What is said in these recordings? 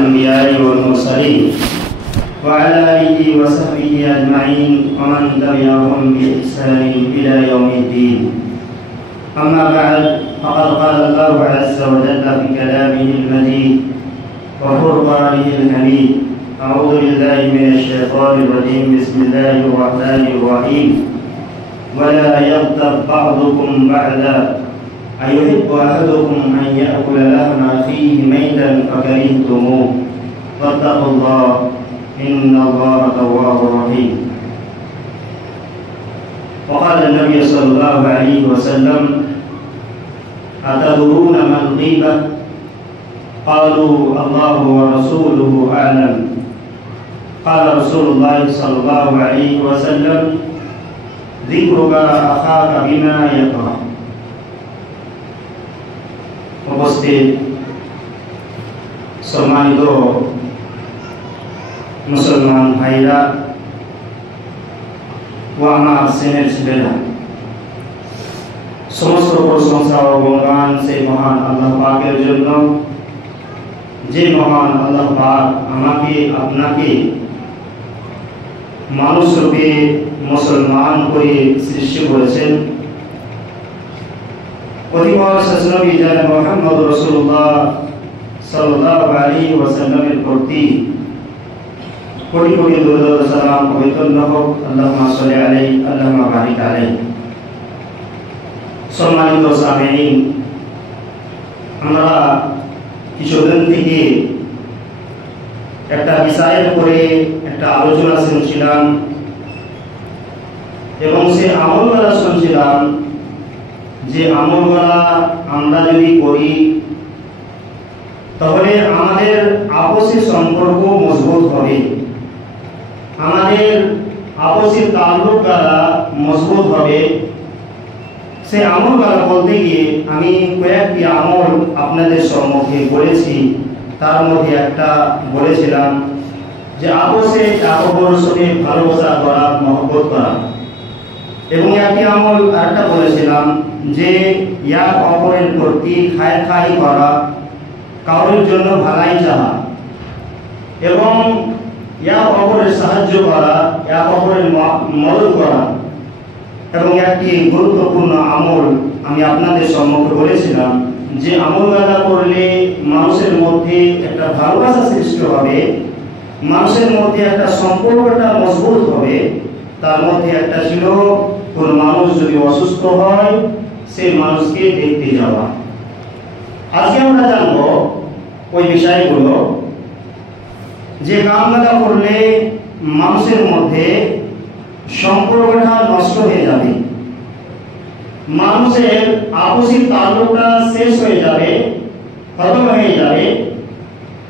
الأنبياء والمرسلين وعلى آله وصحبه أجمعين ومن تبعهم بإحسان إلى يوم الدين. أما بعد، فقد قال الله عز وجل في كلامه المجيد وفرقانه الحميد: أعوذ بالله من الشيطان الرجيم. بسم الله الرحمن الرحيم. ولا يغتب بعضكم بعضا أيحب أحدكم أن يأكل لحم أخيه ميتا فكرهتموه واتقوا الله إن الله تواب رحيم. وقال النبي صلى الله عليه وسلم: أتدرون ما الغيبة؟ قالوا الله ورسوله أعلم. قال رسول الله صلى الله عليه وسلم: ذكرك أخاك بما يكره। উপস্থিত সম্মানিত মুসলমান ভাইরা ও আমার স্নেহের ছেলেরা, সমস্ত প্রশংসা ও গুণগান সেই মহান আল্লাহ পাকের জন্য, যে মহান আল্লাহ পাক আমাকে আপনাকে মানুষরূপে মুসলমান করে সৃষ্টি করেছেন। অধিকর শেষ নবী জনাব মুহাম্মদ রাসূলুল্লাহ সাল্লাল্লাহু আলাইহি ওয়াসাল্লামের প্রতি কোটি কোটি দরুদ ও সালাম পবিত্র হোক। আল্লাহুম্মা সাল্লি আলাইহি আল্লাহুম্মা বারিক আলাইহি। সম্মানিত সামিঈন, আমরা কিছুদিন থেকে একটা বিষয়ের উপরে একটা আলোচনা শুনছিলাম এবং সে আমলগুলো শুনছিলাম যে আমলগুলো আমরা যদি করি তাহলে আমাদের আপসী সম্পর্ক মজবুত হবে, আমাদের আপসী তাল্লুকগুলো মজবুত হবে। সে আমলগুলো বলতে গিয়ে আমি কয়েকটি আমল আপনাদের সম্মুখে বলেছি। তার মধ্যে একটা বলেছিলাম যে আপসে একে অপরের সাথে ভালোবাসা করা, মহব্বত করা, এবং একটি আমল আরেকটা বলেছিলাম যে এক অপরের প্রতি খায় করা, কারোর জন্য ভালাই চাওয়া এবং এক অপরের সাহায্য করা, এক অপরের মদত করা। এবং একটি গুরুত্বপূর্ণ আমল আমি আপনাদের সম্মুখে বলেছিলাম যে আমলগুলো করলে মানুষের মধ্যে একটা ভালোবাসা সৃষ্টি হবে, মানুষের মধ্যে একটা সম্পর্কটা মজবুত হবে। তার মধ্যে একটা ছিল কোন মানুষ যদি অসুস্থ হয় সেই মানুষকে দেখতে যাওয়া। আজকে আমরা জানবো ওই বিষয়গুলো যে কামগুলো করলে মানুষের মধ্যে সম্পর্কটা নষ্ট হয়ে যাবে, মানুষের আপসী তাল্লুকটা শেষ হয়ে যাবে, খতম হয়ে যাবে।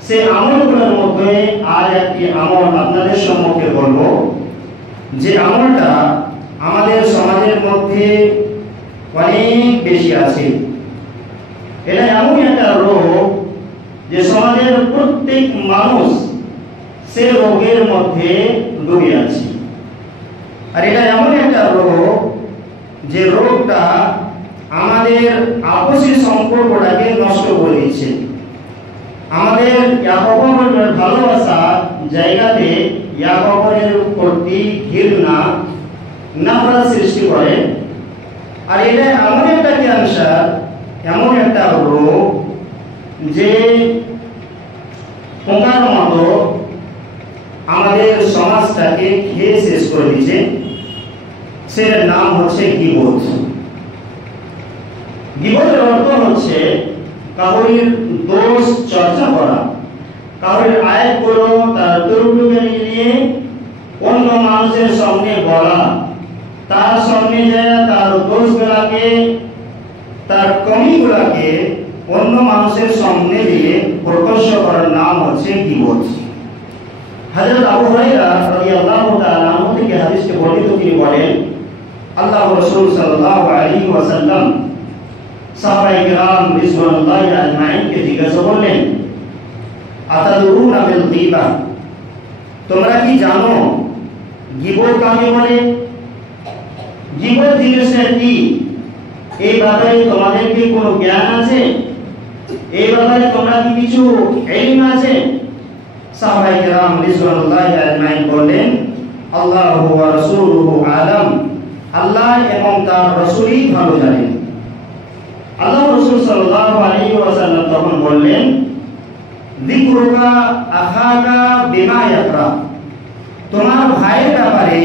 সেই আমলগুলোর মধ্যে আর একটি আমল আপনাদের সম্মুখে বলবো, যে আমলটা আমাদের সমাজের মধ্যে অনেক বেশি আছে। এটা এমন একটা রোগ যে সমাজের প্রত্যেক মানুষ সে রোগের মধ্যে ডুবে আছে। আর এটা এমন একটা রোগ যে রোগটা আমাদের আপসী সম্পর্কটাকে নষ্ট করে দিচ্ছে, আমাদের এক অপরের ভালোবাসার জায়গাতে এক অপরের প্রতি ঘৃণা, নফরত সৃষ্টি করে। আর এটা এমন একটা ক্যান্সার, এমন একটা রোগ যে পোকার মতো আমাদের সমাজটাকে খেয়ে শেষ করে দিচ্ছে। সের নাম হচ্ছে গীবত। গীবতের অর্থ হচ্ছে কাউরির দোষ চর্চা করা, কাউরির আয়াতগুলো তার দুর্গুণকে নিয়ে অন্য মানুষের সামনে বলা, তার সামনে যায় তার দোষগুলাকে, তার কমিগুলাকে অন্য মানুষের সামনে দিয়ে প্রকাশ করার নাম হচ্ছে গীবত। হযরত আবু হুরায়রা রাদিয়াল্লাহু তাআলা আনহু থেকে হাদিসটি বর্ণিত, তিনি বলেন আল্লাহর রাসূল সাল্লাল্লাহু আলাইহি ওয়াসাল্লাম সাহাবায়ে কিরাম রিজওয়ানুল্লাহি আজমাইনকে জিজ্ঞাসা করলেন, আতাদুরুনা বিল গীবা? তোমরা কি জানো গীবত কাকে বলে? গীবত জিনিসটা কি? এই ব্যাপারে তোমাদের কি কোনো জ্ঞান আছে? এই ব্যাপারে তোমরা কি কিছু ইলম আছে? সাহাবায়ে কেরাম রিজওয়ানুল্লাহি আজমাইন বললেন, আল্লাহু ওয়া রাসূলুহু আলাম, আল্লাহ এবং তার রাসূলই ভালো জানেন। আল্লাহ রাসূল সাল্লাল্লাহু আলাইহি ওয়াসাল্লাম তখন বললেন, যিকরুকা আখাকা বিমা ইয়াকরা, তোমার ভাইয়ের ব্যাপারে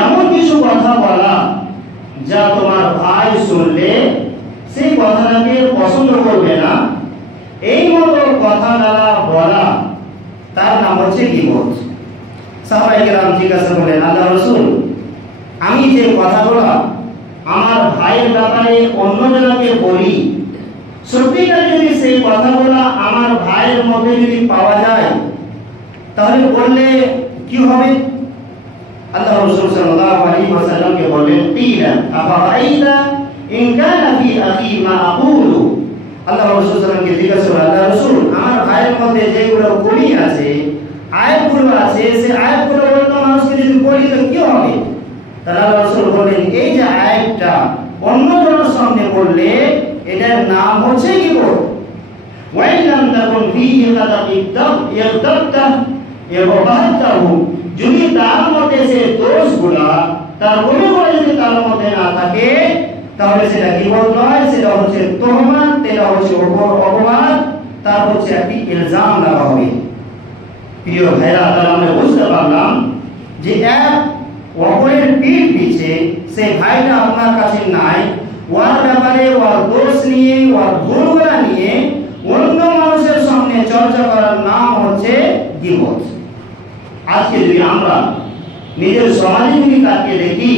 এমন কিছু কথা বলা যা তোমার ভাই শুনলে সেই কথাটাকে পছন্দ করবে না, এই মতো কথা দ্বারা বলা তার নাম হচ্ছে গীবত। সাহাবায়ে কেরাম জিজ্ঞাসা করলেন, আল্লাহ রাসূল, আমি যে কথাগুলো আমার ভাইয়ের ব্যাপারে অন্যজনকে বলি, সত্যিকার যদি সেই কথাগুলো আমার ভাইয়ের মধ্যে যদি পাওয়া যায় তাহলে বললে কি হবে? আল্লাহ রাসূল সাল্লাল্লাহু আলাইহি ওয়াসাল্লামকে বললেন, কিলা আফারাইতা ইন কানা ফি আখি মা আকুলু। আল্লাহ রাসূল সাল্লাল্লাহু জিজ্ঞাসা করলেন, আল্লাহ রাসূল, আমার ভাইয়ের মধ্যে যেগুলো কমি আছে, আয়াতগুলো আছে, সেই আয়াতগুলো অন্য মানুষকে যদি বলি তো কি হবে? তাহলে আল্লাহ রাসূল বললেন, এই যে আয়াতটা অন্যজনের সামনে বললে এটার নাম হচ্ছে গীবত। ওয়া ইল্লাম তাকুন ফীহি ইয়াগতাবতা ইয়াবাহতাহু, যদি তার মধ্যে সে দোষগুলা, তার গুণগুলো যদি তার মধ্যে না থাকে তাহলে সেটা গীবত নয়, সেটা হচ্ছে তুহমাত, সেটা হচ্ছে অপবাদ, তার হচ্ছে একটি ইলজাম লাগা হবে। প্রিয় ভাইরা, তাহলে আমরা বুঝতে পারলাম যে এক অপরের পিঠ পিছে সেই ভাইটা আপনার কাছে নাই, ওর ব্যাপারে ওর দোষ নিয়ে, ওর ভুলগুলা নিয়ে অন্য মানুষের সামনে চর্চা করার নাম হচ্ছে গীবত। আজকে যদি আমরা নিজের সমাজে যদি তাকিয়ে দেখি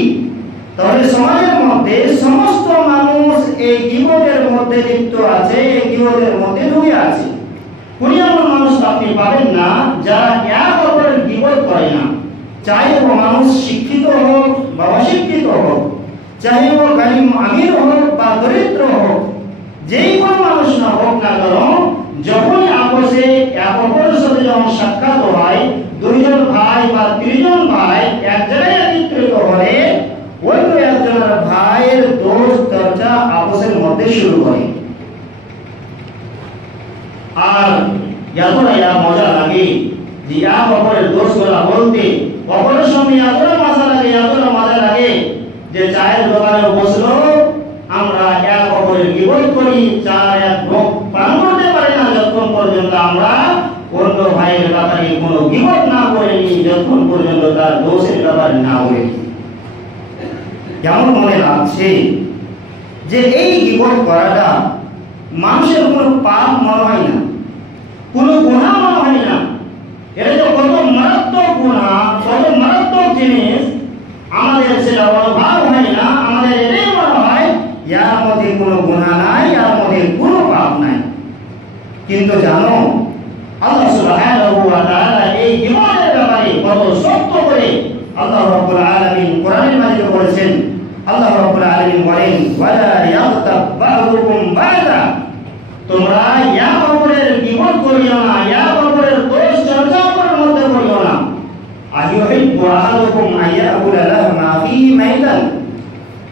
তাহলে সমাজের মধ্যে সমস্ত মানুষ এই গীবতের মধ্যে লিপ্ত আছে, এই গীবতের মধ্যে ডুবে আছে। কোন এমন মানুষ আপনি পাবেন না যারা এক অপরের গীবত করে না, চাই ও মানুষ শিক্ষিত হোক বা অশিক্ষিত হোক, চাই ও গরিব আমির হোক বা দরিদ্র হোক, যেই কোনো মানুষ না হোক না কেন, যখনই আপোষে এক অপরের সাথে যখন সাক্ষাৎ হয়, দুইজন ভাই বা তিনজন ভাই এক জায়গায় একত্রিত হলে অন্য একজনের ভাইয়ের দোষ চর্চা আপোষের মধ্যে শুরু করে। আর এতটা মজা লাগে যে এক অপরের দোষগুলা বলতে, অপরের সঙ্গে এতটা মজা লাগে, এতটা মজা লাগে যে চায়ের দোকানে বসলো, আমরা এক অপরের গীবত করি, চার এক লোক পান করতে পারি না যতক্ষণ পর্যন্ত আমরা অন্য ভাইয়ের ব্যাপারে কোনো গীবত না করে নি, যতক্ষণ পর্যন্ত তার দোষের ব্যাপারে না বলি। যেমন মনে লাগছে যে এই গীবত করাটা মানুষের কোনো পাপ মনে হয় না, কোনো গুনাহ মনে হয় না। এটা যে কত মারাত্মক গুনাহ, কত মারাত্মক জিনিস, আমাদের সেটা অনুভব হয় না। আমাদের এটাই মনে হয় ইয়ার মধ্যে কোনো গুনাহ নাই, ইয়ার মধ্যে কোনো পাপ নাই। কিন্তু জানো, আল্লাহ সুবহানাহু ওয়া তাআলা এই গীবতের ব্যাপারে কত শক্ত করে আল্লাহ রাব্বুল আলামিন কোরআনের মাঝে বলেছেন। আল্লাহ রাব্বুল আলামিন বলেন, ওয়ালা ইয়াগতাব বা'দুকুম বা'দা, তোমরা এক অপরের গীবত করিও না, এক অপরের দোষ চর্চা অপরের মধ্যে করিও না। আইয়ুহিব্বু আহাদুকুম আইয়াকুলা লাহমা আখিহি মাইতান,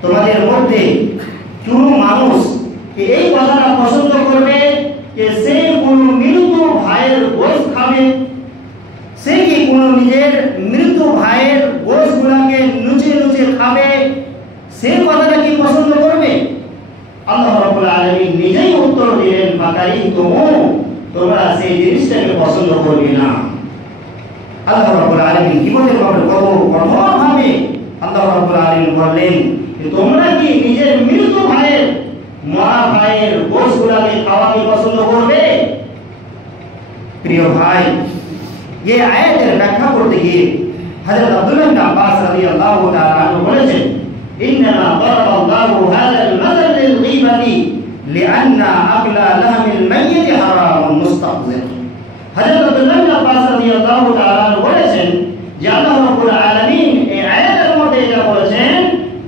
তোমাদের মধ্যে কোন মানুষ এই কথাটা পছন্দ করবে যে সে কোন মৃত ভাইয়ের গোশত খাবে, সে কি কোন নিজের মৃত ভাইয়ের গোশতগুলোকে নুচে নুচে খাবে, সেই কথাটা কি পছন্দ করবে? আল্লাহ রাব্বুল আলামিন নিজেই উত্তর দিলেন, ফাকারিতুমু, তোমরা সেই জিনিসটাকে পছন্দ করবে না। আল্লাহ রাব্বুল আলামিন গীবতের ব্যাপারে কত কঠোরভাবে আল্লাহ রাব্বুল আলামিন বললেন যে তোমরা কি নিজের মৃত ভাইয়ের, মরা ভাইয়ের গোশতগুলোকে খাওয়া কি পছন্দ করবে? প্রিয় ভাই, এই আয়াতের ব্যাখ্যা করতে গিয়ে হযরত আব্দুল্লাহ ইবনে আব্বাস রাদিয়াল্লাহু তাআলা আনহু বলেছেন, ইন্নামা দারাবাল্লাহু হাযাল মাসাল লিল গীবাতি লিআন্না আকলা লাহমিল মাইয়িত হারামুন মুস্তাহজির। হযরত আব্দুল্লাহ ইবনে আব্বাস রাদিয়াল্লাহু তাআলা আনহু বলেছেন যে আল্লাহ রাব্বুল আলামিন এই আয়াতের মধ্যে এটা বলেছেন,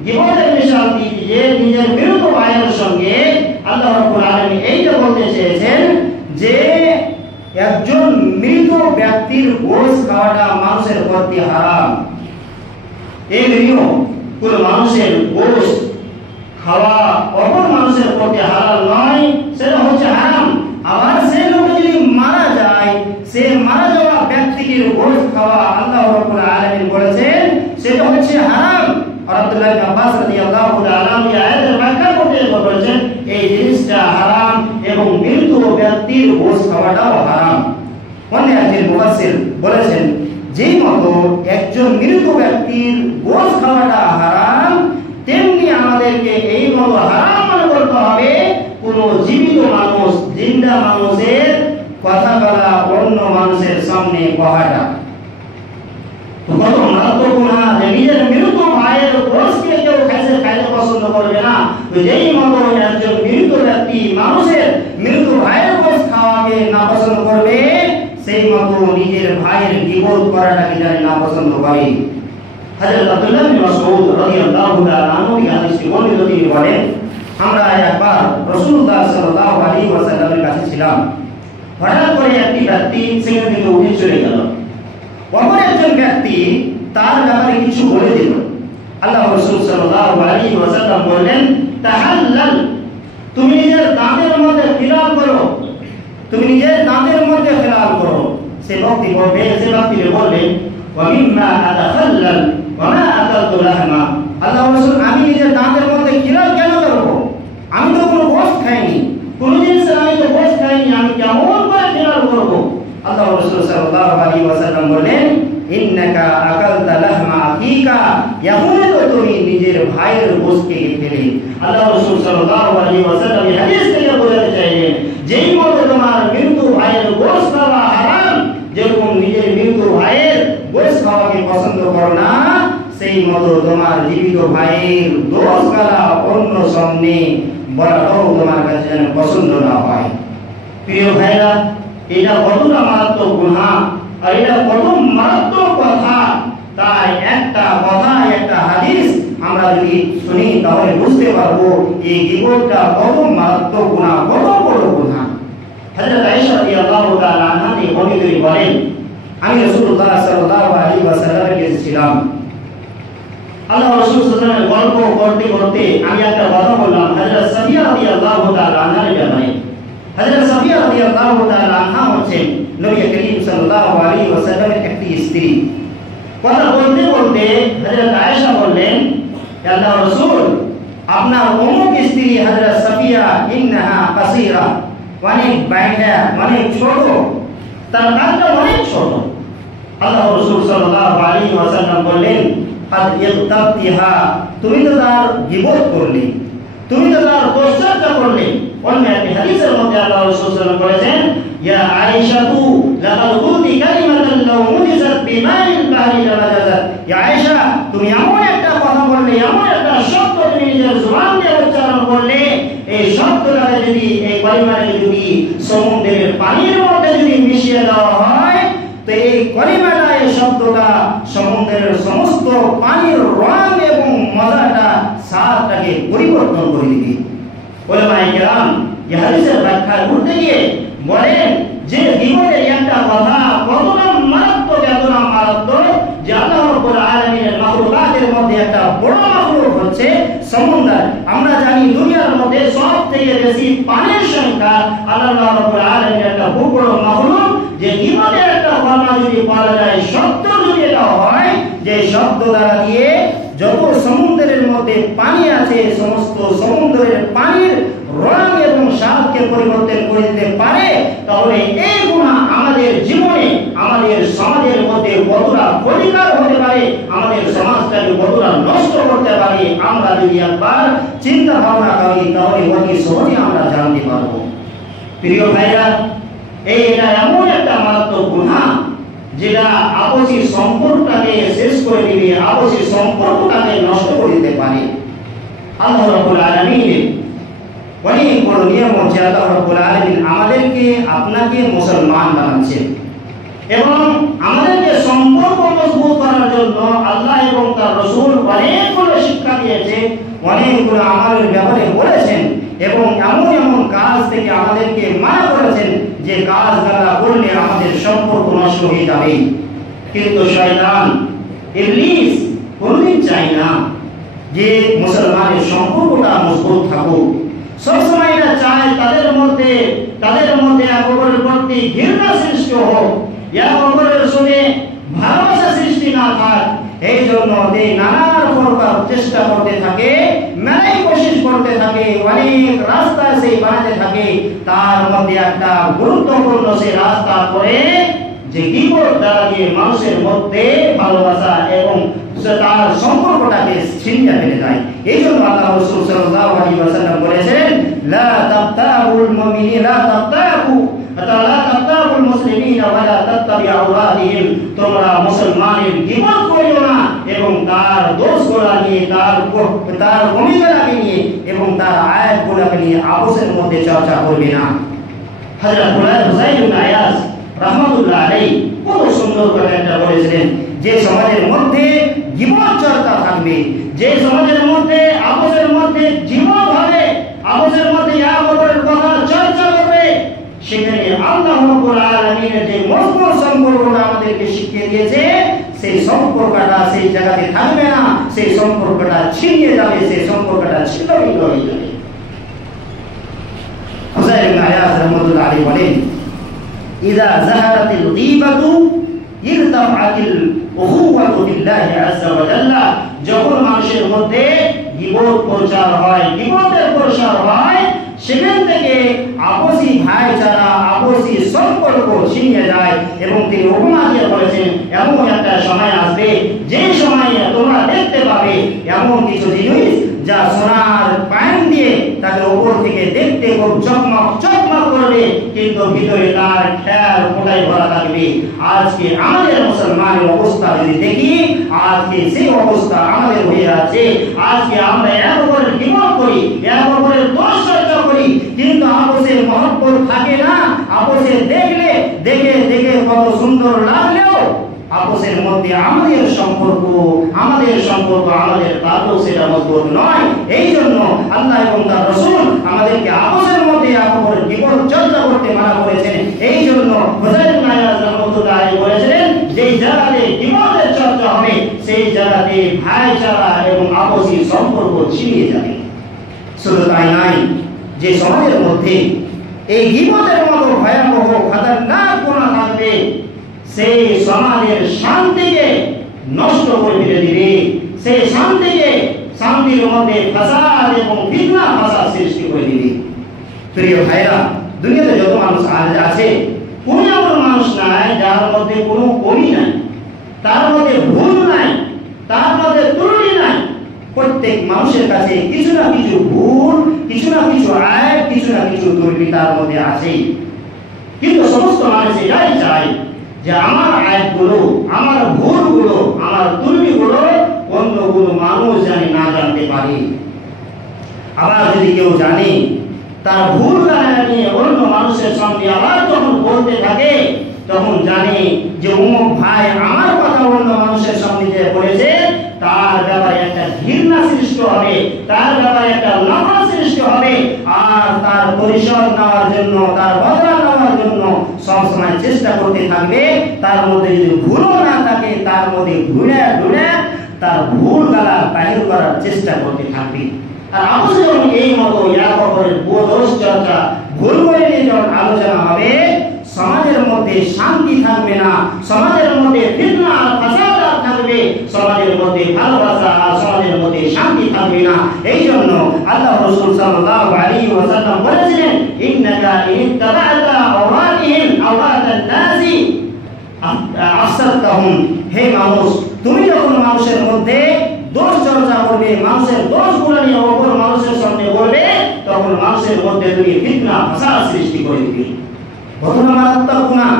গীবতের মিশাল দিয়ে নিজের মৃত ভাইয়ের সঙ্গে আল্লাহ রাব্বুল আলামিন এইটা বলতে চেয়েছেন যে একজন মৃত ব্যক্তির গোশত খাওয়াটা মানুষের প্রতি হারাম। এমনিও কোন মানুষের গোশত খাওয়া অপর মানুষের প্রতি হালাল নয়, সেটা হচ্ছে হারাম। আবার সেই লোক যদি মারা যায় ব্যক্তির গোশত খাওয়া আল্লাহ রাব্বুল আলামিন বলেছেন সেটা হচ্ছে হারাম। আর আব্দুল্লাহ ইবনে আব্বাস রাদিয়াল্লাহু তাআলা এই আয়াতের ব্যাখ্যা করতে বলেছেন এই জিনিসটা হারাম এবং মৃত ব্যক্তির গোশত খাওয়াটাও হারাম। অন্য একজন মুফাসসির বলেছেন যেই মতো একজন মৃত ব্যক্তির গোশত খাওয়াটা হারাম, তেমনি আমাদেরকে এই মতো হারাম মনে করতে হবে কোন জীবিত মানুষ, জিন্দা মানুষের কথা বলা অন্য মানুষের সামনে কহাটা। কত মারাত্মক গুনাহ যে নিজের মৃত ভাইয়ের গোশতকে কেউ খাইতে পছন্দ করবে না, তো যেই মতো একজন মৃত ব্যক্তি মানুষের মৃত ভাইয়ের গোশত খাওয়াকে না পছন্দ করবে, সেই মতো নিজের ভাইয়ের গীবত করাটাকে জানি না পছন্দ করে। হযরত আব্দুল্লাহ ইবনে মাসউদ রাদিয়াল্লাহু তাআলা আনহু এই হাদিসটি বর্ণিত, তিনি বলেন আমরা একবার রাসূলুল্লাহ সাল্লাল্লাহু আলাইহি ওয়াসাল্লামের কাছে ছিলাম। হঠাৎ করে একটি ব্যক্তি সেখান থেকে উঠে চলে গেল। অপর একজন ব্যক্তি তার ব্যাপারে কিছু বলে দিল। আল্লাহ রাসূল সাল্লাল্লাহু আলাইহি ওয়াসাল্লাম বললেন তাহাল্লাল, তুমি নিজের দাঁতের মধ্যে খিলাল করো, তুমি নিজের দাঁতের মধ্যে খিলাল করো। সে ব্যক্তি বললেন ওয়া মিম্মা আতাখাল্লাল ওয়া মা আকালতু লাহমা, আল্লাহ রাসূল আমি নিজের দাঁতের মধ্যে খিলাল কেন করব? আমি তো কোনো গোশত খাইনি, কোন জিনিসের আমি তো গোশত খাইনি, আমি কেমন করে খিলাল করব? আল্লাহ রাসূল সাল্লাল্লাহু আলাইহি ওয়াসাল্লাম বললেন ইন্নাকা আকালতা লাহমা আখিকা, এখন তো তুমি নিজের ভাইয়ের গোশতকে খেলে। আল্লাহ রাসূল সাল্লাল্লাহু আলাইহি ওয়াসাল্লাম এই হাদিস থেকে বোঝাতে চাইলেন যেই মতো তোমার মৃত ভাইয়ের গোশত খাওয়া হারাম, যেরকম নিজের মৃত ভাইয়ের গোশত খাওয়াকে পছন্দ করো না, সেই মতো তোমার জীবিত ভাইয়ের দোষ গালা অন্য সামনে বলাটাও তোমার কাছে যেন পছন্দ না হয়। প্রিয় ভাইরা, এটা কতটা মারাত্মক গুনাহ আর এটা কত মারাত্মক কথা, তাই একটা কথা একটা হাদিস আমরা যদি শুনি তাহলে বুঝতে পারবো এই গীবতটা কত মারাত্মক গুনাহ, কত বড় গুনাহ। হযরত আয়েশা রাদিয়াল্লাহু তাআলা আনহা তিনি বলেন আমি রাসূলুল্লাহ সাল্লাল্লাহু আলাইহি ওয়াসাল্লামের কাছে ছিলাম। আল্লাহ রাসূল সাল্লাল্লাহু আলাইহি ওয়াসাল্লামের গল্প করতে করতে আমি একটা কথা বললাম হযরত সাফিয়া রাদিয়াল্লাহু তাআলা আনহার ব্যাপারে। হযরত সাফিয়া রাদিয়াল্লাহু তাআলা আনহা হচ্ছেন নবী করিম সাল্লাল্লাহু আলাইহি ওয়াসাল্লামের একটি স্ত্রী। কথা বলতে বলতে হযরত আয়েশা বললেন আল্লাহর রাসূল আপনার অমুক স্ত্রী হযরত সাফিয়া ইন্নাহা কাসীরা, অনেক বাইটা, অনেক ছোট, তার কাঁধটা অনেক ছোট। আল্লাহর রাসূল সাল্লাল্লাহু আলাইহি ওয়াসাল্লাম বললেন কাদ ইয়াতাবতিহা, তুমি তো তার গীবত করলে, তুমি তো তার পশ্চাৎচর্চা করলে। অন্য একটি হাদিসের মধ্যে আল্লাহ রাসূল সাল্লাল্লাহু আলাইহি ওয়াসাল্লাম বলেছেন ইয়া আয়েশাতু লাকাদ কুনতি কালিমাতান লাউ মুজিজাত বিমাইল বাহরি লাজাজাত, ইয়া আয়েশা তুমি এমন একটা কথা বললে, এমন একটা শব্দ তুমি নিজের জবান দিয়ে উচ্চারণ করলে, এই শব্দটা যদি এই কালিমাটা যদি সমুদ্রের পানির মধ্যে যদি মিশিয়ে দেওয়া হয়, তো এই কালিমাটা, এই শব্দটা সমুদ্রের সমস্ত পানির রং এবং মজাটা, স্বাদটাকে পরিবর্তন করে দিবে। উলামায়ে কেরাম এই হাদিসের ব্যাখ্যা করতে গিয়ে বলেন যে গীবতের একটা কথা কতটা মারাত্মক, এতটা মারাত্মক যে আল্লাহ রাব্বুল আলামিনের মাখলুকাতের মধ্যে একটা বড় মাখলুক হচ্ছে সমুদ্র। আমরা জানি দুনিয়ার মধ্যে সবথেকে বেশি পানির সংখ্যা, আল্লাহ রাব্বুল আলামিনের একটা খুব বড় মাখলুক যে গীবতের একটা কথা যদি বলা যায়, শব্দ যদি এটা হয় যে শব্দ দ্বারা দিয়ে যত সমুদ্রের মধ্যে পানি আছে সমস্ত সমুদ্রের পানির রং এবং স্বাদকে পরিবর্তন করে দিতে পারে, তাহলে এই গুনাহ আমাদের জীবনে, আমাদের সমাজের মধ্যে কতটা ক্ষতিকর হতে পারে, আমাদের সমাজটাকে কতটা নষ্ট করতে পারে, আমরা যদি একবার চিন্তা ভাবনা করি তাহলে অতি সহজে আমরা জানতে পারবো। প্রিয় ভাইরা, এটা এমন একটা মারাত্মক গুনাহ যেটা আপসী সম্পর্কটাকে শেষ করে দিবে, আপসী সম্পর্কটাকে নষ্ট করে দিতে পারে। আল্লাহ রাব্বুল আলামিনের অনেক বড় নিয়ম হচ্ছে আল্লাহ রাব্বুল আলামিন আমাদেরকে, আপনাকে মুসলমান বানাচ্ছেন এবং আমাদেরকে সম্পর্ক মজবুত করার জন্য আল্লাহ এবং তার রাসূল অনেকগুলো শিক্ষা দিয়েছে, অনেকগুলো আমলের ব্যাপারে বলেছেন এবং এমন এমন কাজ থেকে আমাদেরকে মানা করেছেন যে কাজগুলো করলে আমাদের সম্পর্ক নষ্ট হয়ে যাবে। কিন্তু শয়তান, ইবলিস কোনদিন চায় না যে মুসলমানের সম্পর্কটা মজবুত থাকুক। সবসময় এটা চায় তাদের মধ্যে তাদের মধ্যে একে অপরের প্রতি ঘৃণা সৃষ্টি হোক, একে অপরের সঙ্গে ভালোবাসা সৃষ্টি না থাক, এই জন্য নানা প্রকার চেষ্টা করতে থাকে, মেলাই কোশিশ করতে থাকে, অনেক রাস্তা সেই বানাতে থাকে। তার মধ্যে একটা গুরুত্বপূর্ণ সেই রাস্তা করে যে গীবত দ্বারা দিয়ে মানুষের মধ্যে ভালোবাসা এবং তার সম্পর্কটাকে ছিনিয়ে ফেলে যায়। এই জন্য আল্লাহ রাসূল সাল্লাল্লাহু আলাইহি ওয়াসাল্লাম বলেছেন, লা তাবতাবুল মুমিনিনা লা তাবতাবু লা তাবতাবুল মুসলিমিনা ওয়া লা তাত্তাবিউ আওরাতিহিম, তোমরা মুসলমানের গীবত করিও না এবং তার দোষগুলো নিয়ে, তার কমিগুলোকে নিয়ে এবং তার আয়াতগুলোকে নিয়ে আপসের মধ্যে চর্চা করবে না। হযরত হুসাইন ইবনে আয়াস রাহমাতুল্লাহ আলাইহি কত সুন্দর করে এটা বলেছিলেন, যে সমাজের মধ্যে গীবত চর্চা থাকবে, যে সমাজের মধ্যে আপসের মধ্যে জীবন হবে, আপসের মধ্যে এক অপরের কথা চর্চা করবে, সেখানে আল্লাহ রাব্বুল আলামিনের যে মজবুত সম্পর্কটা আমাদেরকে শিখিয়ে দিয়েছে, সেই সম্পর্কটা সেই জায়গাতে থাকবে না, সেই সম্পর্কটা ছিনিয়ে যাবে, সেই সম্পর্কটা ছিন্নভিন্ন হয়ে যাবে। হুসাইন ইবনে আয়াস রাহমাতুল্লাহ আলাইহি বলেন, ইযা যাহারাতিল গীবাতু ইরতাফআতিল উখুওয়াতু বিল্লাহি আযজা ওয়া জাল্লা, যখন মানুষের মধ্যে গীবত প্রচার হয়, গীবতের প্রসার হয়, সেখান থেকে আপসী ভাইচারা, আপসী সম্পর্ক ছিনিয়ে যায়। এবং তিনি উপমা দিয়ে বলেছেন, এমন একটা সময় আসবে যে সময়ে তোমরা দেখতে পাবে এমন কিছু জিনিস যা সোনার পাইন দিয়ে তাকে উপর থেকে দেখতে খুব চকমক চকমক করবে, কিন্তু ভিতরে তার খেয়াল কোটায় ভরা থাকবে। আজকে আমাদের মুসলমানের অবস্থা যদি দেখি, আজকে সেই অবস্থা আমাদের হয়ে আছে। আজকে আমরা এক অপরের বিপদ করি, এক অপরের দোষ চর্চা করি, কিন্তু আপসের মহব্বত থাকে না। আপসে দেখলে দেখে দেখে কত সুন্দর লাগলেও আপসের মধ্যে আমাদের সম্পর্ক আমাদের তারও সেটা মজবুত নয়। এই জন্য আল্লাহ এবং তার রাসূল আমাদেরকে আপসের মধ্যে এক অপরের বিপদ চর্চা করতে মানা করেছেন। এই জন্য হুসাইন ইবনে আয়াস রাহমাতুল্লাহ আলাইহি বলেছিলেন, যেই জায়গাতে বিপদের চর্চা হবে, সেই জায়গাতে ভাইচারা এবং আপসী সম্পর্ক ছিনিয়ে যাবে। শুধু তাই নয়, যে সমাজের মধ্যে এই গীবতের মতো ভয়াবহ খতরনাক গুনাহ থাকবে, সেই সমাজের শান্তিকে নষ্ট করে দিবে, সেই শান্তির মধ্যে ফাসাদ এবং ফিতনা ফাসাদ সৃষ্টি করে দিবে। প্রিয় ভাইরা, দুনিয়াতে যত মানুষ আছে, কোনো এমন মানুষ নাই যার মধ্যে কোনো কমি নাই, তার মধ্যে ভুল নাই, তার মধ্যে ত্রুটি নাই। প্রত্যেক মানুষের কাছে কিছু না কিছু ভুল, কিছু না কিছু আয়, কিছু না কিছু ত্রুটি তার মধ্যে আছে। কিন্তু সমস্ত মানুষ এটাই চায় যে আমার আয়াতগুলো, আমার ভুলগুলো, আমার ত্রুটিগুলো অন্য কোনো মানুষ জানি না জানতে পারে। আবার যদি কেউ জানে, তার ভুল নিয়ে অন্য মানুষের সঙ্গে আবার যখন বলতে থাকে, তখন জানে যে অমুক ভাই আমার কথা অন্য মানুষের সঙ্গে যে বলেছে, তার ব্যাপারে একটা ঘৃণা সৃষ্টি হবে, তার ব্যাপারে একটা নফরত সৃষ্টি হবে, আর তার পরিসর নেওয়ার জন্য, তার বদলা নেওয়ার জন্য সবসময় চেষ্টা করতে থাকবে। তার মধ্যে যদি ভুলও না থাকে, তার মধ্যে ঘুরে ঘুরে তার ভুল গালা বাহির করার চেষ্টা করতে থাকবে। আর আপসে যখন এই মতো এক অপরের দোষ চর্চা, ভুল করে নিয়ে যখন আলোচনা হবে, সমাজের মধ্যে শান্তি থাকবে না, সমাজের মধ্যে ফিতনা আর ফাসাদ থাকবে, সমাজের মধ্যে ভালোবাসা আর সমাজের মধ্যে শান্তি থাকবে না। এই জন্য আল্লাহ রাসূল সাল্লাল্লাহু আলাইহি ওয়াসাল্লাম বলেছিলেন, ইন্নাকা ইত্তাবা'তা আওরাতিহিম আওরাতান নাসি আফসাদতাহুম, হে মানুষ, তুমি যখন মানুষের মধ্যে দোষ চর্চা করবে, মানুষের দোষগুলো নিয়ে অপর মানুষের সামনে বলবে, তখন মানুষের মধ্যে তুমি ফিতনা ফাসাদ সৃষ্টি করে দিবে। ঘটনা মারাত্মক গুনাহ,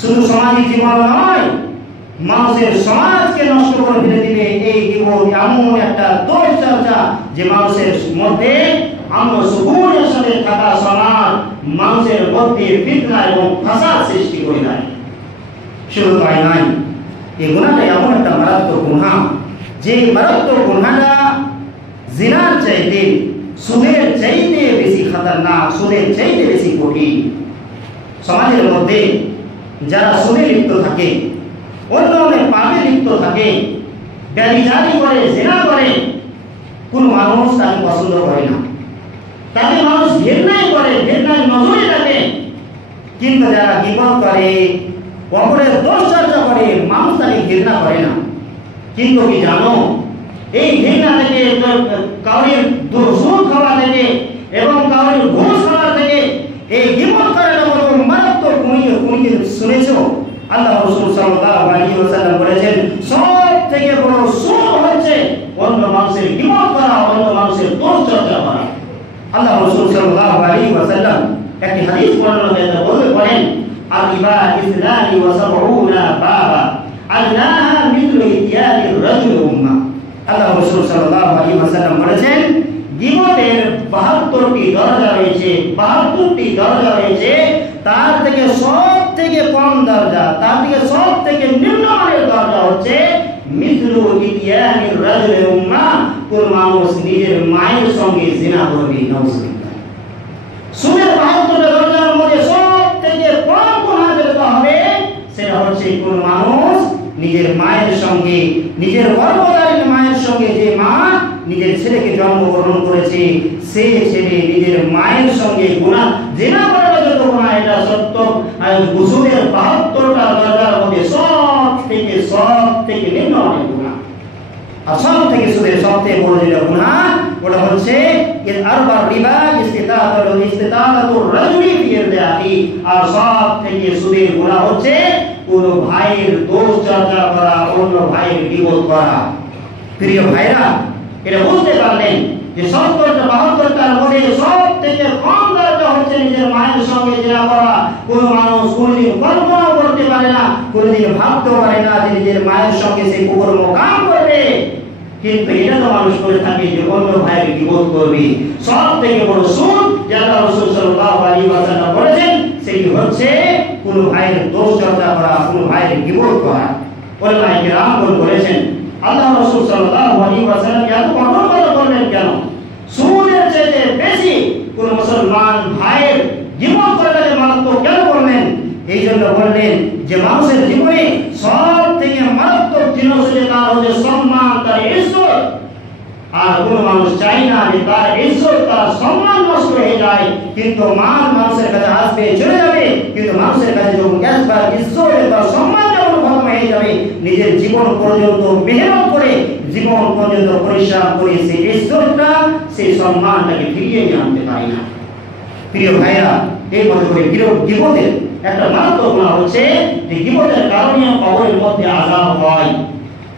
শুধু সামাজিক জীবন নয়, মানুষের সমাজকে নষ্ট করে ফেলে দিবে। এই জীবন এমন একটা দোষ চর্চা যে মানুষের মধ্যে আমরা সুকুনের সাথে থাকা সমাজ মানুষের মধ্যে ফিতনা এবং ফাসাদ সৃষ্টি করে দেয়। শুধু তাই নয়, এই গুনাহটা এমন একটা মারাত্মক গুনাহ, যে মারাত্মক গুনাহটা জিনার চাইতে, সুদের চাইতে বেশি খতরনাক, সুদের চাইতে বেশি কঠিন। সমাজের মধ্যে যারা সুদে লিপ্ত থাকে, অন্য অনেক পাপে লিপ্ত থাকে, ব্যভিচারী করে, জিনা করে, কোন মানুষ তাকে পছন্দ করে না। তাকে মানুষ ঘৃণাই করে, ঘৃণার নজরে থাকে। কিন্তু যারা গীবত করে, অপরের দোষ চর্চা করে, মানুষ তাকে ঘৃণা করে না। কিন্তু কি জানো, এই ঘৃণা থেকে, কাউরির সুদ খাওয়া থেকে এবং কাউরির ঘুষ খাওয়া থেকে এই গীবত করাটা বড় মারাত্মক। তুমি শুনেছো আল্লাহ রাসূল সাল্লাল্লাহু আলাইহি ওয়াসাল্লাম বলেছেন, সব থেকে বড় সুদ হচ্ছে অন্য মানুষের গীবত করা, অন্য মানুষের দোষ চর্চা করা। আল্লাহ রাসূল সাল্লাল্লাহু আলাইহি ওয়াসাল্লাম একটি হাদিস বর্ণনা করে বলেন, আল-রিবা ইসলামি ওয়া সাবউনা বাবা আল্লাহা মিথলু ইতিয়ানির রাজুল উম্মা। আল্লাহ রাসূল সাল্লাল্লাহু আলাইহি ওয়াসাল্লাম বলেছেন, গীবতের 72টি দরজা রয়েছে, 72টি দরজা রয়েছে। তার থেকে সব থেকে কম দরজা, তার থেকে সব থেকে নিম্নমানের দরজা হচ্ছে মিথলু ইতিয়ানির রাজুল উম্মা, কোন মানুষ নিজের মায়ের সঙ্গে জিনা করবে। নাউজুবিল্লাহ। সুদের 72টা দরজার মধ্যে সব থেকে কম গুনাহ যেটা হবে সেটা হচ্ছে কোন মানুষ নিজের মায়ের সঙ্গে, নিজের গর্ভধারিণী মায়ের সঙ্গে, যে মা নিজের ছেলেকে জন্মগ্রহণ করেছে, সেই ছেলে নিজের মায়ের সঙ্গে গুনাহ জিনা করার যত গুনাহ, এটা সত্য। আর সুদের 72টা দরজার মধ্যে সব থেকে নিম্নমানের গুনাহ। আর সব থেকে সুদের সবচেয়ে বড় যেটা গুনাহ, ওটা হচ্ছে এর আরবার রিবা ইস্তিতালাতুর রাজুলি ফি ইরদাহি। আর সব থেকে সুদের গুনাহ হচ্ছে কোন ভাইয়ের দোষ চর্চা করা, অন্য ভাইয়ের গীবত করা। প্রিয় ভাইরা, এটা বুঝতে পারলেন যে 72টার মধ্যে সব থেকে কম দরজা হচ্ছে নিজের মায়ের সঙ্গে জিনা করা। কোন মানুষ কোনদিন কল্পনা করতে পারে না, কোনদিন ভাবতেও পারে না যে নিজের মায়ের সঙ্গে সে কুকর্ম কাম করবে, কিন্তু এটা তো মানুষ করে থাকে যে অন্য ভাইয়ের গীবত করবে। সব থেকে বড় সুদ যেটা রাসূল সাল্লাল্লাহু আলাইহি ওয়াসাল্লাম বলেছেন, সেটি হচ্ছে কোন ভাইয়ের দোষ চর্চা করা, কোন ভাইয়ের গীবত করা। ওলামায়ে কিরাম বলেছেন, আল্লাহ রাসূল সাল্লাল্লাহু আলাইহি ওয়াসাল্লাম এত কঠোর কথা বললেন কেন? সুদের চেয়ে বেশি কোন মুসলমান ভাইয়ের গীবত করাটাকে মারাত্মক কেন বললেন? এই জন্য বললেন যে মানুষের জীবনে সব থেকে মারাত্মক জিনিস হচ্ছে তার হচ্ছে সম্মান, তার ইজ্জত। আর কোন মানুষ চাই না যে তার ইজ্জত, তার সম্মান নষ্ট হয়ে যায়। কিন্তু মানুষের কাছে আসবে, চলে যাবে, কিন্তু মানুষের কাছে যখন একবার ইজ্জত বা সম্মান যখন খতম হয়ে যাবে, নিজের জীবন পর্যন্ত মেহনত করে, জীবন পর্যন্ত পরিশ্রম করে সেই ইজ্জতটা, সেই সম্মানটাকে ফিরিয়ে নিয়ে আনতে পারে না। প্রিয় ভাইরা, এই মতো করে গীবতের একটা মারাত্মক গুনাহ হচ্ছে যে গীবতের কারণে কবরের মধ্যে আযাব হয়,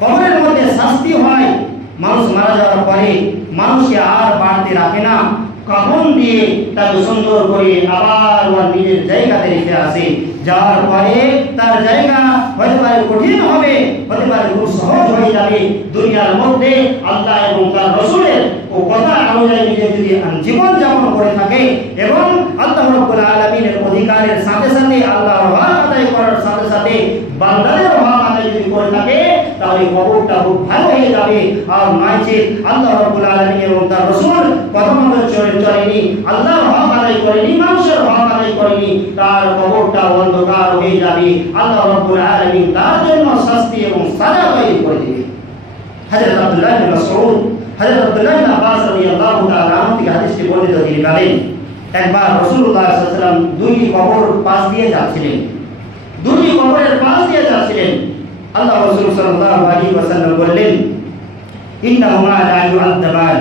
কবরের মধ্যে শাস্তি হয়। মানুষ মারা যাওয়ার পরে মানুষকে আর বাড়তে রাখে না, কাফন দিয়ে তাকে সুন্দর করে আবার ওর নিজের জায়গাতে রেখে আসে। যাওয়ার পরে তার জায়গা হতে পারে কঠিন হবে, হতে পারে খুব সহজ হয়ে যাবে। দুনিয়ার মধ্যে আল্লাহ এবং তার রাসূলের ও কথা অনুযায়ী যদি জীবন যাপন করে থাকে এবং আল্লাহ রাব্বুল আলামিনের অধিকারের সাথে সাথে আল্লাহর হক আদায় করার সাথে সাথে বান্দাদের হক আদায় যদি করে থাকে, তাহলে কবরটা খুব ভালো হয়ে যাবে। আর নয়তো আল্লাহ রাব্বুল আলামিন এবং তার রাসূল প্রথমত চলেনি, আল্লাহর হক আদায় করেনি, মানুষের হক আদায় করেনি, তার কবরটা অন্ধকার হয়ে যাবে। আল্লাহ রাব্বুল আলামিন তার জন্য শাস্তি এবং সাজা তৈরি করে দিবে। হযরত আব্দুল্লাহ ইবনে মাসউদ, হযরত আব্দুল্লাহ ইবনে আব্বাস রাদিয়াল্লাহু তাআলা আনহু থেকে হাদিসটি বর্ণিত, তিনি বলেন, একবার রাসূলুল্লাহ সাল্লাল্লাহু আলাইহি ওয়াসাল্লাম দুইটি কবর পাশ দিয়ে যাচ্ছিলেন, দুইটি কবরের পাশ দিয়ে যাচ্ছিলেন। আল্লাহ রাসূল সাল্লাল্লাহু আলাইহি ওয়াসাল্লাম বললেন, ইন্নাহুমা লা ইউআযাবান।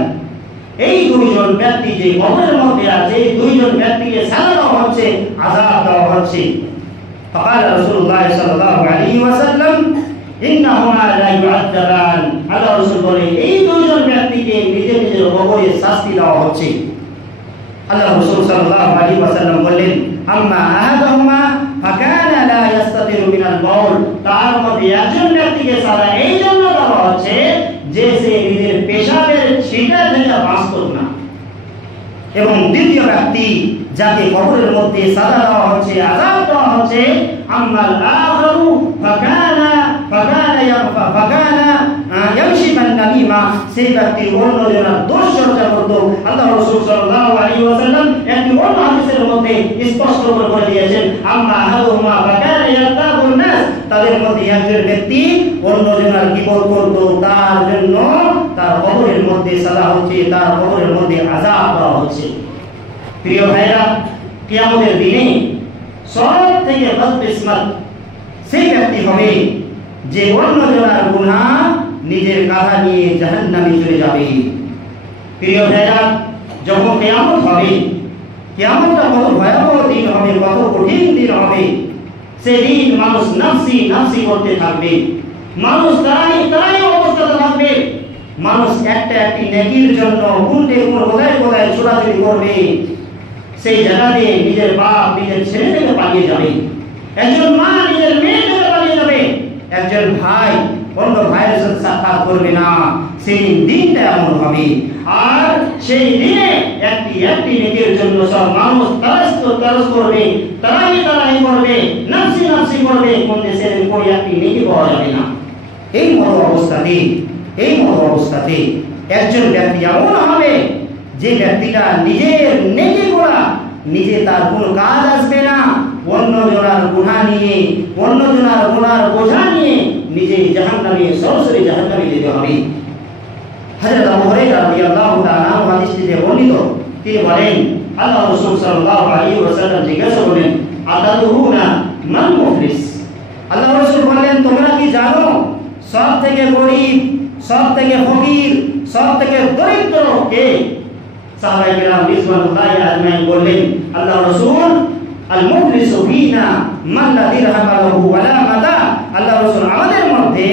এই দুইজন ব্যক্তি যে কবরের মধ্যে আছে, এই দুইজন ব্যক্তিকে সাজা দেওয়া হচ্ছে, আযাব দেওয়া হচ্ছে। فقال رسول الله صلى الله عليه وسلم ইন্নাহুমা লা ইউআযাবান। আল্লাহ রাসূল বলেন, এই দুইজন ব্যক্তিকে নিজের নিজের কবরে শাস্তি দেওয়া হচ্ছে। আল্লাহ রাসূল সাল্লাল্লাহু আলাইহি ওয়াসাল্লাম বললেন, আম্মা আহাদুহুমা ফাকানা লা ইস্তাতিরু মিনাল বাউল। তার মধ্যে একজন ব্যক্তিকে সাজা এই জন্য দেওয়া হচ্ছে যে সে নিজের পেশাবের ছিটা থেকে বাঁচত না। এবং দ্বিতীয় ব্যক্তি যাকে কবরের মধ্যে সাজা দেওয়া হচ্ছে, আযাব দেওয়া হচ্ছে, আম্মাল আখারু ফাকানা ইয়ামশি বিন নামিমা। সেই ব্যক্তি অন্যজনের দোষ চর্চা করত। আল্লাহ রাসূল সাল্লাল্লাহু আলাইহি ওয়াসাল্লাম একটি অন্য হাদিসের মধ্যে স্পষ্ট করে বলে দিয়েছেন, আম্মা আহাদুহুমা ফাকানা ইয়াতাবুন নাস। তাদের মধ্যে একজন ব্যক্তি অন্যজনের গীবত করত, তার জন্য তার কবরের মধ্যে সাজা হচ্ছে, তার কবরের মধ্যে আযাব দেওয়া হচ্ছে। প্রিয় ভাইরা, কিয়ামতের দিনে সব থেকে বদকিসমত সেই ব্যক্তি হবে যে অন্যজনের গুনাহ নিজের কাঁধে নিয়ে জাহান্নামে চলে যাবে। প্রিয় ভাইরা, যখন কিয়ামত হবে, কিয়ামতটা কত ভয়াবহ দিন হবে, কত কঠিন দিন হবে। সেদিন মানুষ নাফসি নাফসি করতে থাকবে, মানুষ তারাই অবস্থাতে থাকবে। মানুষ একটি নেকির জন্য কোথায় কোথায় ছোটাছুটি করবে। সেই জায়গাতে নিজের বাপ নিজের ছেলে থেকে পালিয়ে যাবে, একজন মা নিজের মেয়ে থেকে পালিয়ে যাবে, একজন ভাই অন্য ভাইয়ের সাথে সাক্ষাৎ করবে না। সেই দিনটা এমন হবে। আর সেই দিনে একটি নেকির জন্য সব মানুষ তারাস করবে, তারাই করবে, নাফসি নাফসি করবে, কোন দেশের কোন একটি নেকি পাওয়া যাবে না। এই মতো অবস্থাতে একজন ব্যক্তি এমন হবে যে ব্যক্তিটা নিজের নেকি করা নিজে তার কোনো কাজ আসবে না, অন্যজনের গুনাহ নিয়ে, অন্যজনের গুনার বোঝা নিয়ে নিজে জাহান্নামে, সরাসরি জাহান্নামে যেতে হবে। হযরত আবু হুরায়রা রাদিয়াল্লাহু তাআলা হাদিসটিতে বর্ণিত, তিনি বলেন, আল্লাহ রাসূল সাল্লাল্লাহু আলাইহি ওয়াসাল্লাম জিজ্ঞাসা করলেন, আতাদরুনা মান মুফলিস? আল্লাহ রাসূল বললেন, তোমরা কি জানো সব থেকে গরীব, সব থেকে ফকির, সব থেকে দরিদ্র কে? সাহাবায়ে কেরাম রিজওয়ানুল্লাহি আজমাইন বললেন, আল্লাহ রাসূল, আল মুফলিসু ফিনা মান লা দিরহাম লাহু ওয়ালা মাতা। আল্লাহ রাসূল, আমাদের মধ্যে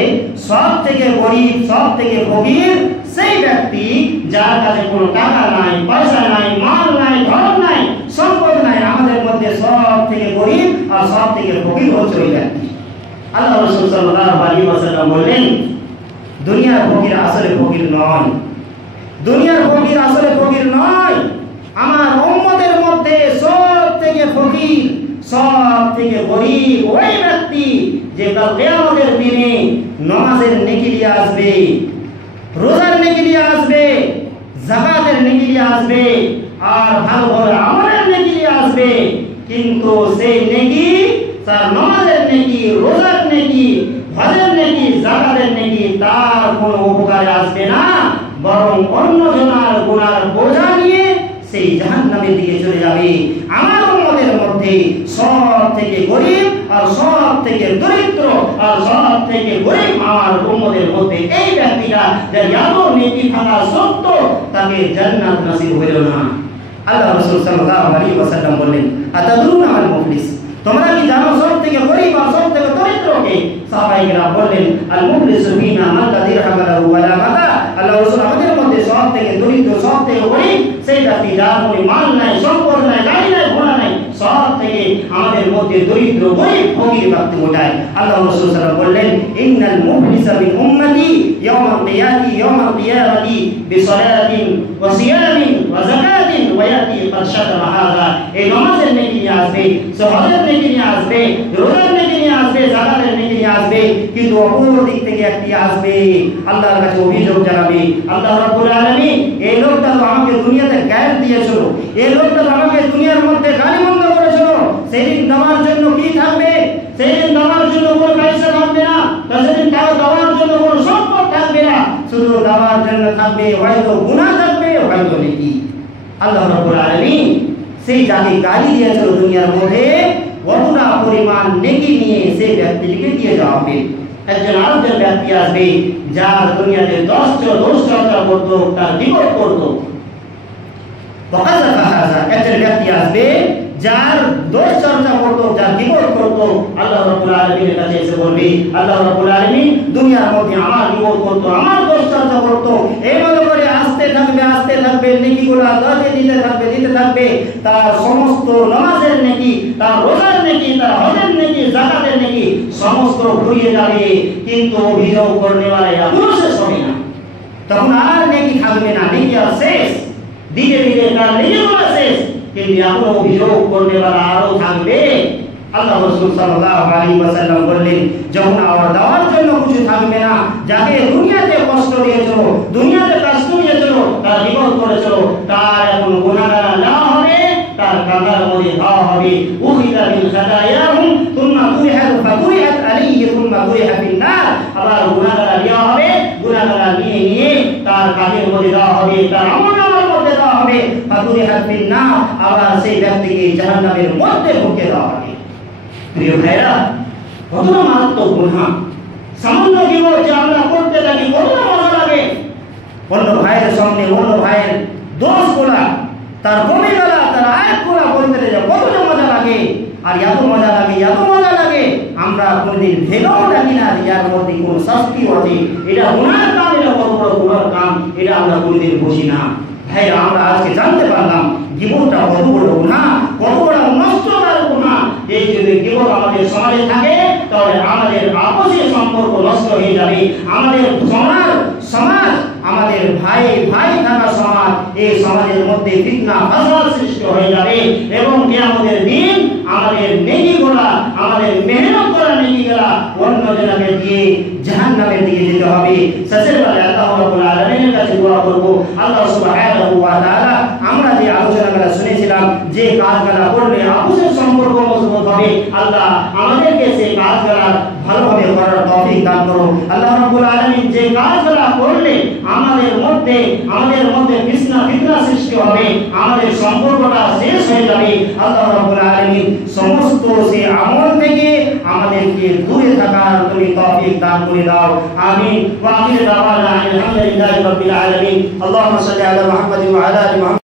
সব থেকে গরীব, সব থেকে ফকির সেই ব্যক্তি যার কাছে কোনো টাকা নাই, পয়সা নাই, মাল নাই, ধন নাই, সম্পদ নাই। আমাদের মধ্যে সব থেকে গরীব আর সব থেকে ফকির হচ্ছে ওই ব্যক্তি। আল্লাহ রাসূল সাল্লাল্লাহু আলাইহি ওয়াসাল্লাম বললেন, দুনিয়ার ফকির আসলে ফকির নয়, দুনিয়ার ফকির আসলে ফকির নয়। আমার উম্মতের মধ্যে সব থেকে ফকির, সব থেকে গরীব ওই ব্যক্তি যে কাল কিয়ামতের দিনে নামাজের নেকি নিয়ে আসবে, রোজার নেকি নিয়ে আসবে, যাকাতের নেকি নিয়ে আসবে, আর ভালো ভালো আমলের নেকি নিয়ে আসবে। কিন্তু সেই নেকি, তার নামাজের নেকি, রোজার নেকি, হজের নেকি, যাকাতের নেকি তার কোনো উপকারে আসবে না, বরং অন্যজনের গুনার বোঝা নিয়ে সেই জাহান্নামের দিকে চলে যাবে। আমার উম্মতের মধ্যে সব থেকে গরীব আর সব থেকে দরিদ্র আর সব থেকে গরীব আমার উম্মতের মধ্যে এই ব্যক্তিটা, যার এত নেকি থাকা সত্ত্বেও তাকে জান্নাত নসিব হইল না। আল্লাহ রাসূল সাল্লাল্লাহু আলাইহি ওয়াসাল্লাম বললেন, আতাদরুনা মাল মুফলিস? তোমরা কি জানো সব থেকে গরীব আর সব থেকে দরিদ্র কে? সাহাবায়ে কেরাম বললেন, আল মুফলিসু ফিনা মান লা দিরহাম লাহু ওয়ালা মাতা। আল্লাহ রাসূল, আমাদের মধ্যে সব থেকে দরিদ্র, সব থেকে গরীব সেই ব্যক্তি যার কোনো মাল নাই, সম্পদ নাই, গাড়ি নাই, ঘোড়া নাই, সব থেকে আমাদের মধ্যে দরিদ্র, গরীব, ফকির ব্যক্তি ওটাই। আল্লাহ রাসূল সাল্লাল্লাহু আলাইহি ওয়াসাল্লাম বললেন, ইন্নাল মুফলিসা মিন উম্মতি ইয়াউমাল কিয়ামাতি বিসালাতিন ওয়া সিয়ামিন ওয়া যাকাতিন ওয়া ইয়াতি ক্বাদ শাতামা হাযা। এই নামাজের নেকি নিয়ে আসবে, হজের নেকি নিয়ে আসবে, রোজার নেকি নিয়ে আসবে, যাকাতের নেকি নিয়ে আসবে, কিন্তু অপর দিক থেকে একটি আসবে, আল্লাহর কাছে অভিযোগ জানাবে, আল্লাহ রাব্বুল আলামিন, এই লোকটা তো আমাকে দুনিয়াতে গায়েব দিয়েছিল, এই লোকটা তো আমাকে দুনিয়ার মধ্যে গালিমন্দ করেছিল। সেদিন দেওয়ার জন্য কি থাকবে? সেদিন দেওয়ার জন্য কোনো পয়সা থাকবে না, সেদিন দেওয়ার জন্য কোনো সম্পদ থাকবে না, শুধু দেওয়ার জন্য থাকবে হয়তো গুনাহ, থাকবে হয়তো নেকি। আল্লাহ রাব্বুল আলামিন সেই যাকে গালি দিয়েছিল দুনিয়ার মধ্যে কতটা পরিমাণ নেকি নিয়ে সেই ব্যক্তিটিকে দিয়ে যাওয়া হবে। একজন আরেকজন ব্যক্তি আসবে যার দুনিয়াতে 10 চর্চা করতো, তার বিপদ করতো। একজন ব্যক্তি আসবে যার দোষ চর্চা করতো, যার বিপদ করতো, আল্লাহ রাব্বুল আলামিনের কাছে এসে বলবে, আল্লাহ রাব্বুল আলামিন দুনিয়ার মধ্যে আমার বিপদ করতো, আমার দোষ চর্চা করতো, এইভাবে করে আসতে থাকবে, নেকিগুলো দিতে থাকবে। তার সমস্ত নামাজের নেকি, তার রোজার নেকি, তার হজের নেকি, যাকাতের নেকি সমস্ত ঘুরিয়ে যাবে, কিন্তু অভিযোগ করনেওয়ালা এখনো শেষ হবে না। তখন আর নেকি থাকবে না, নেকি আর শেষ, ধীরে ধীরে তার নেকিগুলো শেষ, কিন্তু এখনো অভিযোগ করনেওয়ালা আরো থাকবে। আল্লাহ রাসূল সাল্লাল্লাহু আলাইহি ওয়াসাল্লাম বললেন, যখন আর দেওয়ার জন্য কিছু থাকবে না, যাকে দুনিয়াতে কষ্ট দিয়েছিল, দুনিয়াতে কষ্ট দিয়েছিল, তার বিপদ করেছিল, তার এখন গুনাহগার না হবে, তার কাঁদার মধ্যে দেওয়া হবে। উখিযা বিল খাতায়াহুম তুম্মা তুরিহাত আলাইহি তুম্মা তুরিহা ফিন নার। আবার গুনাহগার দেওয়া হবে, গুনাহগার নিয়ে তার কাঁধের মধ্যে দেওয়া হবে, তার আমলনামার মধ্যে দেওয়া হবে। ফাতুরিহাত ফিন্নার, আবার সেই ব্যক্তিকে জাহান্নামের মধ্যে ঢুকিয়ে দেওয়া হবে। প্রিয় ভাইরা, কতটা মারাত্মক গুনাহ! সামান্য জীবন যে আমরা করতে থাকি কতটা মজা লাগে। অন্য ভাইয়ের সামনে অন্য ভাইয়ের দোষগুলা, তার কমিগুলা, তার আয়াতগুলা বলতে যায় কতটা মজা লাগে। আর এত মজা লাগে, এত মজা লাগে, আমরা কোনদিন ভেবেও রাখি না যে এর মধ্যে কোনো শাস্তি আছে। এটা গুনাহের কাম, এটা কত বড় গুনাহের কাম, এটা আমরা কোনদিন বুঝি না। ভাই, আমরা আজকে জানতে পারলাম জীবনটা কত বড় গুনাহ, কত বড় নষ্টকারী গুনাহ। এই যদি জীবন আমাদের সমাজে থাকে তাহলে আমাদের আপসের সম্পর্ক নষ্ট হয়ে যাবে। আমাদের সমাজ আমাদের ভাই ভাই থাকা সমাজ, এই সমাজের মধ্যে ফিতনা ফাসাদ সৃষ্টি হয়ে যাবে এবং কিয়ামতের দিন আমাদের নেকিগুলা, আমাদের মেহনত করা নেকিগুলা অন্য জনকে দিয়ে জাহান্নামের দিকে যেতে হবে। শেষের বেলায় আল্লাহ রাব্বুল আলামিনের কাছে দোয়া করব, আল্লাহ সুবহানাহু ওয়া তাআলা আমরা যে আলোচনাগুলো শুনেছিলাম, যে কাজগুলো করলে আপসের সম্পর্ক মজবুত হবে, আল্লাহ আমাদেরকে সেই কাজগুলো ভালোভাবে করার তৌফিক দান করুন। আল্লাহ রাব্বুল আলামিন যে কাজগুলো করলে আমাদের মধ্যে ফিতনা সৃষ্টি হবে, আমাদের সম্পর্কটা শেষ হয়ে যাবে, আল্লাহ রাব্বুল আলামিন সমস্ত সেই আমল থেকে আমাদেরকে দূরে থাকার তুমি তৌফিক দান করে দাও। আমিন। ওয়া আখিরু দাওয়ানা আলহামদুলিল্লাহি রাব্বিল আলামিন। আল্লাহুম্মা সাল্লি আলা মুহাম্মাদিন ওয়া আলা আলি মুহাম্মাদ।